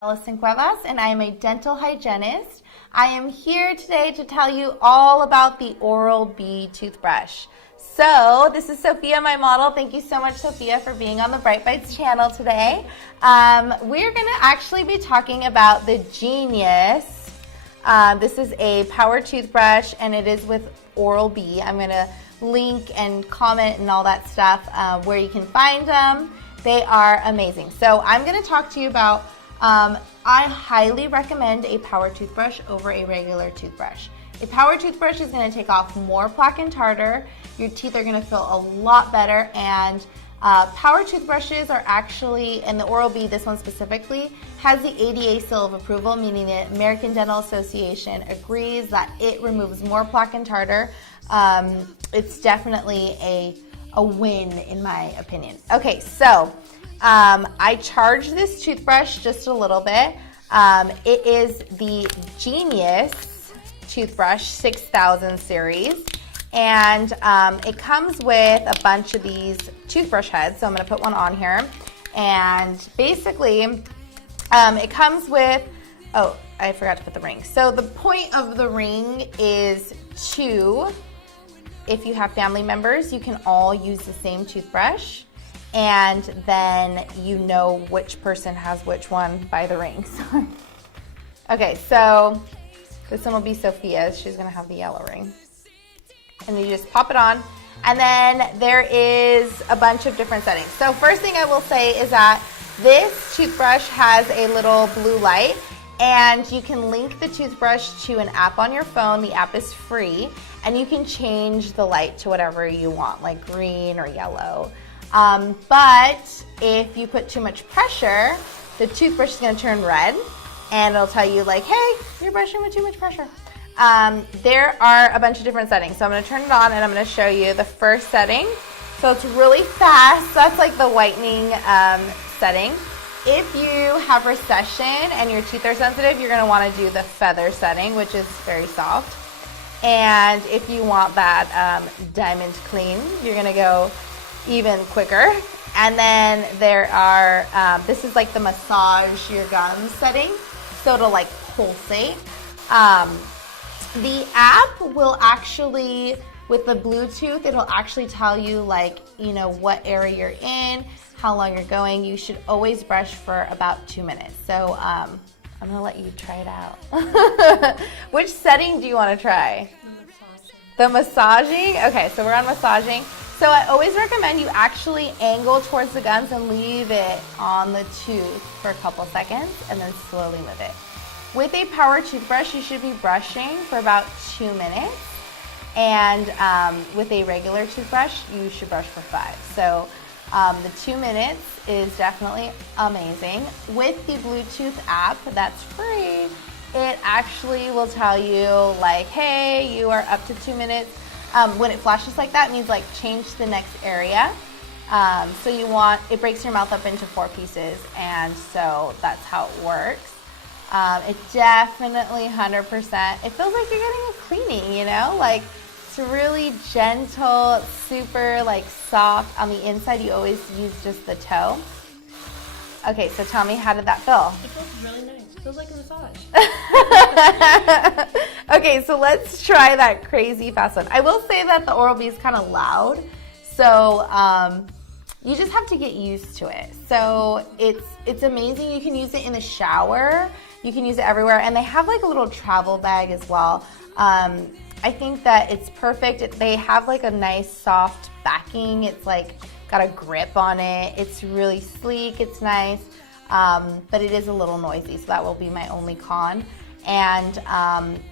Allison Cuevas, and I am a dental hygienist. I am here today to tell you all about the Oral-B toothbrush. So, this is Sophia, my model. Thank you so much, Sophia, for being on the Bright Bites channel today. We're going to actually be talking about the Genius. This is a power toothbrush, and it is with Oral-B. I'm going to link and comment and all that stuff where you can find them. They are amazing. So, I'm going to talk to you about I highly recommend a power toothbrush over a regular toothbrush. A power toothbrush is going to take off more plaque and tartar. Your teeth are going to feel a lot better, and power toothbrushes are actually, and the Oral-B, this one specifically, has the ADA seal of approval, meaning the American Dental Association agrees that it removes more plaque and tartar. It's definitely a win in my opinion. Okay, so I charge this toothbrush just a little bit. It is the Genius toothbrush 6000 series, and it comes with a bunch of these toothbrush heads. So I'm going to put one on here, and basically it comes with, oh, I forgot to put the ring. So the point of the ring is if you have family members, you can all use the same toothbrush, and then you know which person has which one by the rings. Okay, so this one will be Sophia's. She's gonna have the yellow ring. And you just pop it on, and then there is a bunch of different settings. So first thing I will say is that this toothbrush has a little blue light, and you can link the toothbrush to an app on your phone. The app is free, and you can change the light to whatever you want, like green or yellow. But if you put too much pressure, the toothbrush is going to turn red, and it'll tell you like, hey, you're brushing with too much pressure. There are a bunch of different settings. So I'm going to turn it on, and I'm going to show you the first setting. So it's really fast. That's like the whitening setting. If you have recession and your teeth are sensitive, you're going to want to do the feather setting, which is very soft. And if you want that diamond clean, you're going to go even quicker. And then there are, this is like the massage your gums setting, so it'll like pulsate. The app will actually, with the Bluetooth, it'll actually tell you like, you know, what area you're in, how long you're going. You should always brush for about 2 minutes. So I'm gonna let you try it out. Which setting do you want to try? The massaging? Okay, so we're on massaging. So I always recommend you actually angle towards the gums and leave it on the tooth for a couple seconds, and then slowly move it. With a power toothbrush, you should be brushing for about 2 minutes. And with a regular toothbrush, you should brush for 5. So the 2 minutes is definitely amazing. With the Bluetooth app that's free, it actually will tell you like, hey, you are up to 2 minutes. When it flashes like that, it means like change to the next area. So you want, it breaks your mouth up into 4 pieces, and so that's how it works. It definitely 100%, it feels like you're getting a cleaning, you know, like it's really gentle, super like soft. On the inside, you always use just the toe. Okay, so tell me, how did that feel? It feels really nice. It feels like a massage. Okay, so let's try that crazy fast one. I will say that the Oral-B is kind of loud, so you just have to get used to it. So it's amazing. You can use it in the shower. You can use it everywhere, and they have like a little travel bag as well. I think that it's perfect. They have like a nice soft backing. It's like got a grip on it. It's really sleek. It's nice, but it is a little noisy, so that will be my only con. And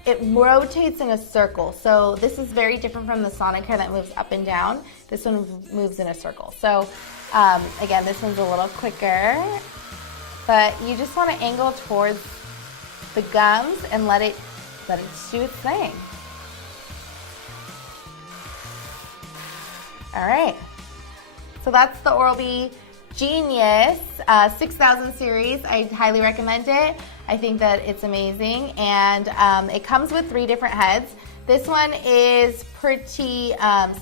it rotates in a circle. So this is very different from the Sonicare that moves up and down. This one moves in a circle. So again, this one's a little quicker, but you just want to angle towards the gums and let it do its thing. All right. So that's the Oral-B Genius 6000 series. I highly recommend it. I think that it's amazing, and it comes with 3 different heads. This one is pretty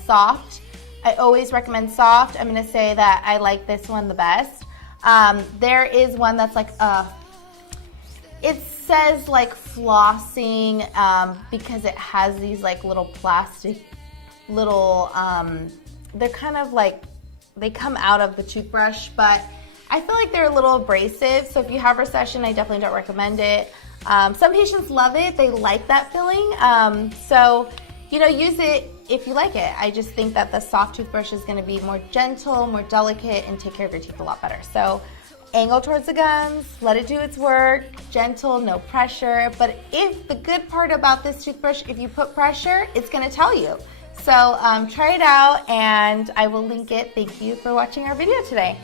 soft. I always recommend soft. I'm going to say that I like this one the best. There is one that's like It says like flossing because it has these like little plastic little, they're kind of like, they come out of the toothbrush, but I feel like they're a little abrasive. So if you have recession, I definitely don't recommend it. Some patients love it. They like that feeling. So, you know, use it if you like it. I just think that the soft toothbrush is going to be more gentle, more delicate, and take care of your teeth a lot better. So angle towards the gums, let it do its work, gentle, no pressure. But if the good part about this toothbrush, if you put pressure, it's going to tell you. So try it out, and I will link it. Thank you for watching our video today.